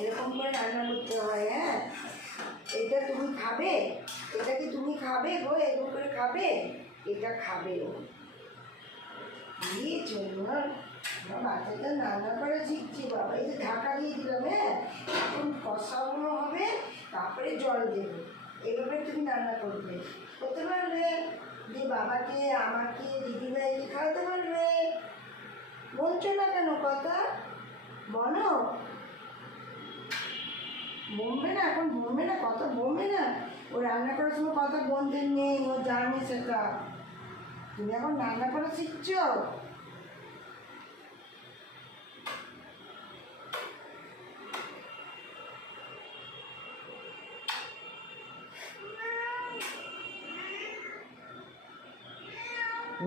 এরকম করে রান্না করতে হয়। হ্যাঁ, এটা তুমি খাবে, এটা কি তুমি খাবে গো? এরকম করে খাবে, এটা খাবে ও। কি চলুন, বাচ্চাটা রান্না করে শিখছি বাবা। এই যে ঢাকা দিয়ে দিলাম, হ্যাঁ, এখন কষানো হবে, তারপরে জল দেবে। এভাবে তুমি রান্না করবে, করতে পারবে? দিয়ে বাবাকে, আমাকে, দিদিভাইকে খাওয়াতে পারবে। বলছো না কেন কথা? বলো। বলবে না, এখন বলবে না, কথা বলবে না। ও রান্না করার সময় কথা বলতে নেই, ও জানে সেটা। তুমি এখন রান্না করা শিখছো।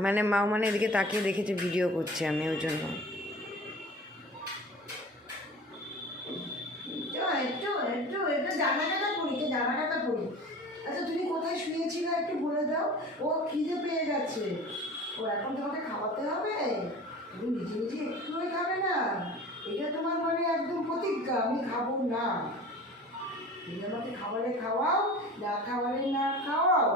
মানে মা মানে এদিকে তাকিয়ে দেখেছে ভিডিও করছে আমি, ওই জন্য। একটু একটু একটু জামা কাটা পরি, একটু জামা কাটা পরি। আচ্ছা, তুমি কোথায় শুয়েছিলে একটু বলে দাও। ও খিদে পেয়ে গেছে, ও এখন তোমাকে খাওয়াতে হবে। তুমি নিজে নিজে একটুই খাবে না। এটা তোমার মানে একদম প্রতিজ্ঞা, আমি খাবো না। তুমি আমাকে খাবারে খাওয়াও, না খাবারে না খাওয়াও,